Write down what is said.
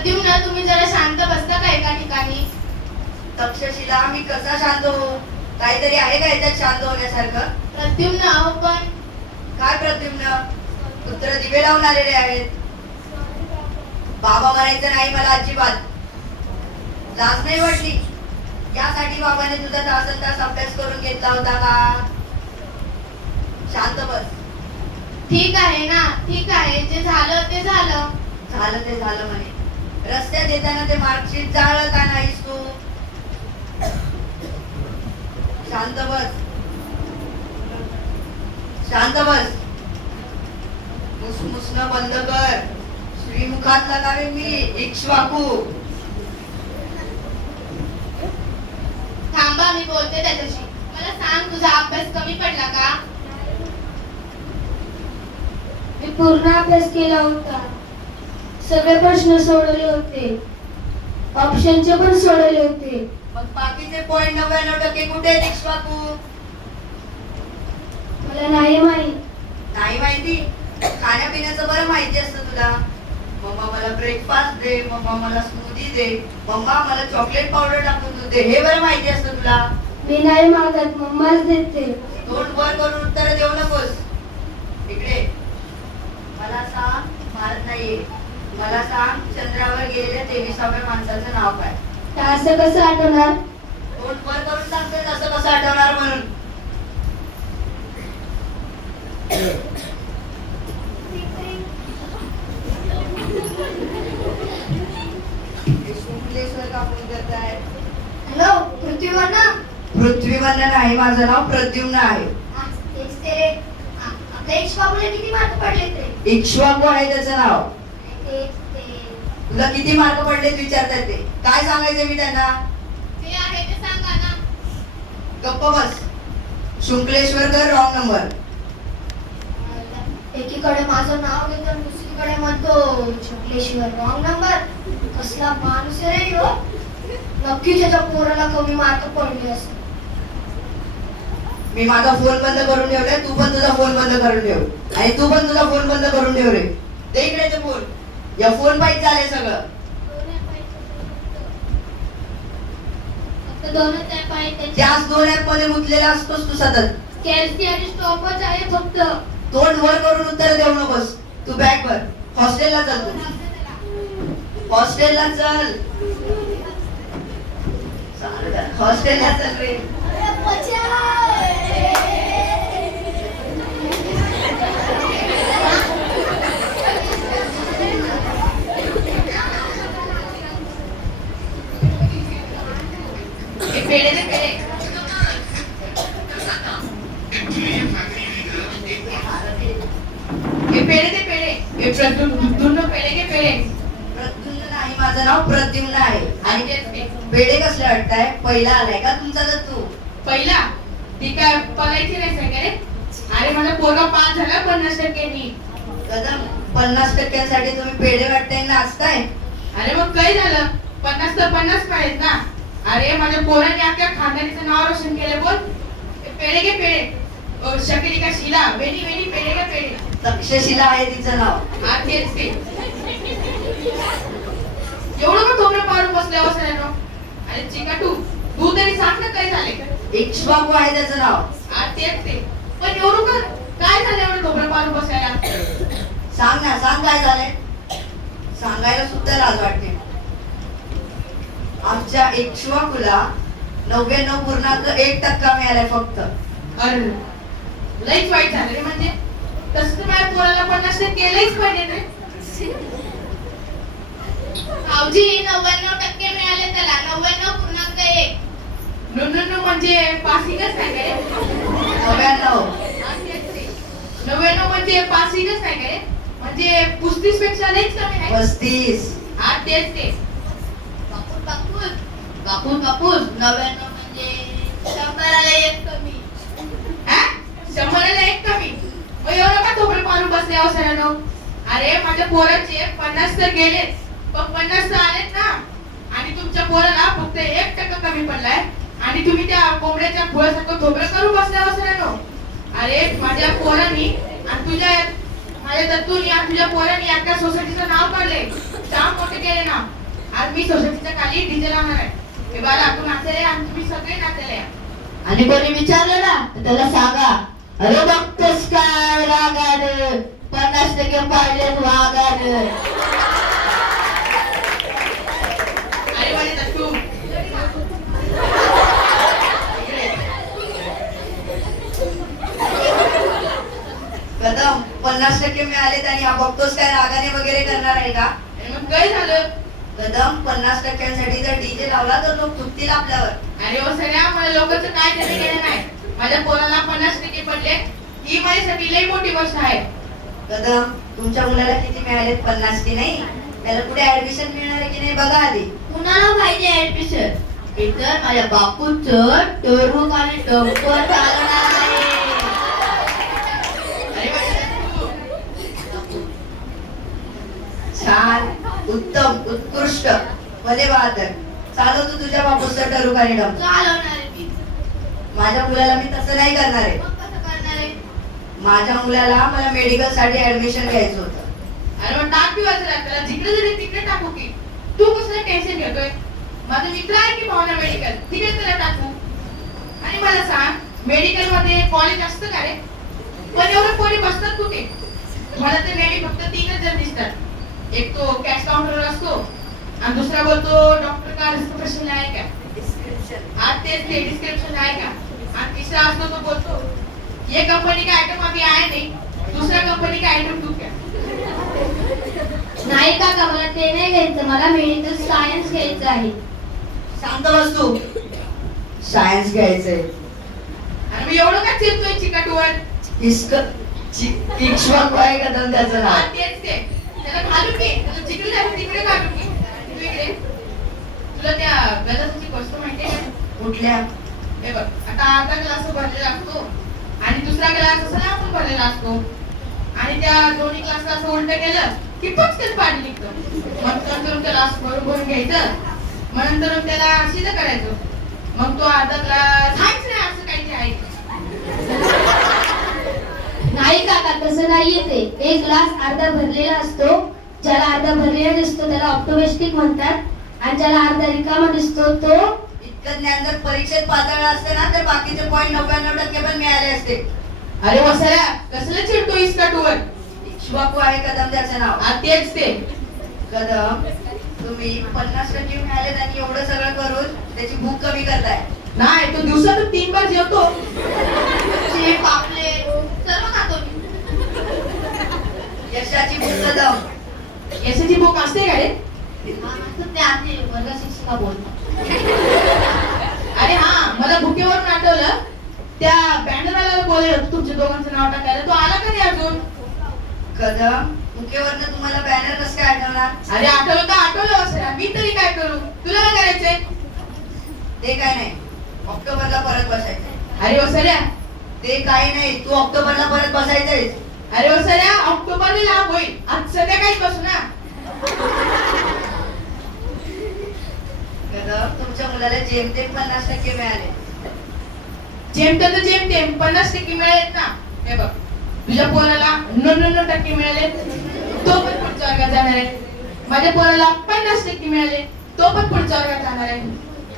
प्रद्युम्न, तुम्ही जरा शांत बसता का एका ठिकाणी? तक्षशिला, मी कसा शांत हो? काहीतरी आहे का याच्यात शांत होण्यासारखं? प्रद्युम्न, अहो पण काय प्रद्युम्न? पुत्र दिवे लावून आलेले आहेत. बाबा म्हणायचं नाही मला अजिबात. लाज नाही वाटली? यासाठी बाबाने तुझा तासन तास अभ्यास करून घेतला होता का? शांत बस. ठीक आहे ना, ठीक आहे, जे झालं ते झालं. झालं ते झालं म्हणे. रस्त्यात येताना ते मार्कशीट जाळलं का नाहीस तू? शांत बस, शांत बस. मुसमुसणं बंद कर. श्रीमुखात लगावे मी इक्ष्वाकू. थांबा, मी बोलते त्याच्याशी. मला सांग, तुझा अभ्यास कमी पडला का? मी पूर्ण अभ्यास केला होता. सगळे प्रश्न सोडवले होते. ऑप्शनचे पण सोडवले होते. मग बाकीचे पॉइंट 99% कुठे आहेत इक्ष्वाकू? मला नाही माहित. नाही माहिती? खाण्यापिण्याचं बरं माहिती असतं तुला. मम्मा मला ब्रेकफास्ट दे, मम्मा मला स्मूदी दे, मम्मा मला चॉकलेट पावडर टाकून दूध दे, हे बरं माहिती असतं तुला. मी नाही मागत, मम्माच देते. तोंड वर करून उत्तर देऊ नकोस. इकडे मला सांग, भारत नाहीये. मला सांग, चंद्रावर गेलेल्या 23व्या माणसाचं नाव काय? असं कसं आठवणार? तोंड वर करून सांगतोय असं कसं आठवणार म्हणून. हॅलो, पृथ्वीवर्ण? पृथ्वीवर्ण नाही, माझं नाव प्रद्युम्न आहे. तेच ते रे. आपल्या इक्ष्वाकूला किती मार्क पडले ते? इक्ष्वाकू आहे त्याचं नाव. तेच ते. तुला किती मार्क पडलेत विचारतात ते. काय सांगायचं मी त्यांना? ते आहे ते सांगा ना. गप्प बस. शुक्लेश्वरकर रॉंग नंबर. एकीकडे माझं नाव घेतो आणि दुसरीकडे म्हणतो शुक्लेश्वर रॉंग नंबर. कसला माणूस आहे रे ह्यो? नक्कीच त्याच्या पोराला कमी मार्क पडले असतील. मी माझा फोन बंद करून ठेवलाय. तू पण तुझा फोन बंद करून ठेव. आणि तू पण तुझा फोन बंद करून ठेव रे. दे इकडे ते फोन. या फोन पाहिजे झाले सगळं. फक्त दोनच ऍप आहेत त्याचे. त्याच 2 ऍप मध्ये गुंतलेला असतोस तू सतत. कॅल्सी आणि स्टॉपच आहे फक्त. तोंड वर करून उत्तर देऊ नकोस. तू बॅग भर. हॉस्टेलला चल तू. हॉस्टेलला चल. हॉस्टेलला चल रे. पेढे दे पेढे. हे पेढे दे पेढे. हे प्रद्युम्न पेढे घे पेढे. प्रद्युम्न नाही, माझं नाव प्रद्युम्न आहे. आणि आणि ते पेढे कसले वाटताय? पहिला आलाय का तुमचा तर तू? पहिला ती काय पलायची नाही सांगा रे. अरे माझा पोरगा पास झाला 50%नी. कदम 50% तुम्ही पेढे वाटताय नाचताय? अरे मग काय झालं? 50 तर 50 पाहिजेत ना. अरे माझ्या पोराने अख्ख्या खानदानीचं नाव रोशन केलं. बोल. हे पेढे घे पेढे. शकेली का शिला वेणी वेणी पेढे घे पेढे. तक्षशिला आहे तिचं नाव. हा तेच ते. एवढं का थोबडं पारून बसल्या बसल्यानं? अरे चिकाटू, तू तरी सांग ना काय झाले? इक्ष्वाकू आहे त्याचं नाव. हा तेच ते. पण एवढं का काय झालं एवढं थोबडं पारून बसायला? सांग ना, सांग काय झालंय? सांगायला सुद्धा लाज वाटते. आमच्या इक्ष्वाकूला 99.1% मिळालाय फक्त. अरे लईच वाईट झालं रे. म्हणजे तसं तर माझ्या पोराला 50% केलंच पाहिजे रे. भाऊजी 99% मिळाले त्याला. 99.1. नो म्हणजे पासिंगच नाही का रे? 99. 99 म्हणजे पासिंगच नाही का रे? म्हणजे 35 पेक्षा लईच कमी आहे. 35. हा तेच ते. कापूस 99 म्हणजे 100ला 1 कमी. हा 100ला 1 कमी. मग एवढं का थोबडे पारून बसले अवसरानं? अरे माझ्या पोराचे 50 तर गेलेच, पण 50 तर आलेत ना. आणि तुमच्या पोराला फक्त 1% कमी पडलाय. आणि तुम्ही त्या कोंबड्याच्या फुलासारखं थोबडं करून बसल्या अवसरानं. अरे माझ्या पोरांनी आणि माझ्या दत्तूनी आणि तुझ्या पोरांनी अख्ख्या सोसायटीचं नाव काढले. काम मोठे केले ना. आज मी सोसायटीच्या खाली डीजे लावणार आहे. हे बाळा तू नाचायला आणि तुम्ही सगळे नाचायला या. आणि कोणी विचारलं ना तर त्याला सांगा, अरे बघतोस काय रागानं, 50% पाहिलेत वागानं. अरे बाळा तू कदम 50% मिळालेत आणि हा बघतोस काय रागाने वगैरे करणार आहे का? अरे मग काय झालं? कदम 50%साठी जर डीजे लावला तर लोक तुटतील आपल्यावर. अरे ओ सगळ्या मला लोकांचं काय तरी गेलं नाही. माझ्या पोराला 50% पडले ही माझ्यासाठी लई मोठी गोष्ट आहे. कदम तुमच्या मुलाला किती मिळालेत? 50 की नाही? त्याला कुठे ऍडमिशन मिळणार आहे की नाही बघा आधी. कुणाला पाहिजे ऍडमिशन? इतर माझ्या बापूचं टोरूक आणि डंपर चालणार आहे. अरे बाळा तू छान, उत्तम, उत्कृष्ट, भले बहादर. चालव तू तुझ्या बापूचं टरूक आणि डम. चालवणार आहे मी. माझ्या मुलाला मी तसं नाही करणार आहे. मग कसं करणार आहे? माझ्या मुलाला मला मेडिकल साठी ऍडमिशन घ्यायचं होतं. अरे मग टाक किंवा त्याला जिकडे जरी तिकडे टाकू की. तू कसलं टेन्शन घेतोय? माझा मित्र आहे की भावना मेडिकल तिकडे त्याला टाकू. आणि मला सांग मेडिकल मध्ये कॉलेज असतं का रे? पण एवढं कोणी बसतात कुठे? मला तर नेहमी फक्त 3च जण दिसतात. एक तो कॅश काउंटरवर असतो आणि दुसरा बोलतो डॉक्टर का प्रिस्क्रिप्शन आहे का? आज तेच ते डिस्क्रिप्शन आहे का? आणि तिसरा असतो तो बोलतो ये कंपनी का आइटम अभी आया नहीं, दूसरा कंपनी का आइटम तू क्या? नाही काका, मला ते नाही घ्यायचं, मला मेडिकल सायन्स घ्यायचं आहे. शांत बस तू. सायन्स घ्यायचंय. आणि मी एवढं का चिरतोय चिकटवर? इक्ष्वाकू आहे कदम त्याचं हा, नाव. तेच ते. त्याला घालून घे. त्याला जिकडे जायचं तिकडे घालून घे. तू इकडे. तुला त्या गलासाची गोष्ट माहिती आहे का? कुठल्या? हे बघ, आता अर्धा ग्लास भरलेला असतो आणि दुसरा ग्लास असा लांबून भरलेला असतो. आणि त्या दोन्ही ग्लास असं उलट केलं की पटकन पाणी निघतं. मग नंतर ग्लास भरून घ्यायचं. मग नंतर त्याला सिधं करायचं. मग तो अर्धा ग्लास हायच नाही असं काहीतरी आहे. नाही काका, तसं नाहीये ते. एक ग्लास अर्धा भरलेला असतो. ज्याला अर्धा भरलेला दिसतो त्याला ऑप्टोमेस्टिक म्हणतात, आणि ज्याला अर्धा रिकामा दिसतो तो. इतकं ज्ञान जर परीक्षेत पातळ असते ना तर बाकीचे पॉईंट 99% पण मिळाले असते. अरे वसऱ्या कसलं चिडतोय इस्कटवर? इक्ष्वाकू आहे कदम त्याचं नाव. आ तेच ते. कदम तुम्ही 50% मिळालेत आणि एवढं सगळं करून त्याची भूक कमी करताय. नाही तो दिवसातून 3 बार जेवतो. शेफ आपले सर्व खातो मी. यशाची भूक कदम. यशाची भूक असते का रे? ते आमचे वर्ग शिक्षिका बोलतात. अरे हा, मला भुकेवरून आठवलं. त्या बॅनरवाल्याला बोलले होते तुमच्या दोघांचं नाव टाकायला. तो आला का नाही अजून? कदम भुकेवरनं तुम्हाला बॅनर कसं काय आठवणार? अरे आठवलं तर आठवलं वसऱ्या. मी तरी काय करू? तुला काय करायचंय? ते काय नाही, ऑक्टोबरला परत बसायचं. अरे वसऱ्या. ते काही नाही, तू ऑक्टोबरला परत बसायचंय. अरे वसऱ्या ऑक्टोबरला लाभ होईल. आज संध्याकाळी बसू ना. कदम तुमच्या मुलाला जेमतेम 50% मिळाले. जेमतेम तर जेमतेम 50% मिळालेत ना. हे बघ तुझ्या पोराला 99% मिळाले, तो पण पुढच्या वर्गात जाणार आहे. माझ्या पोराला 50% मिळाले, तो पण पुढच्या वर्गात जाणार आहे.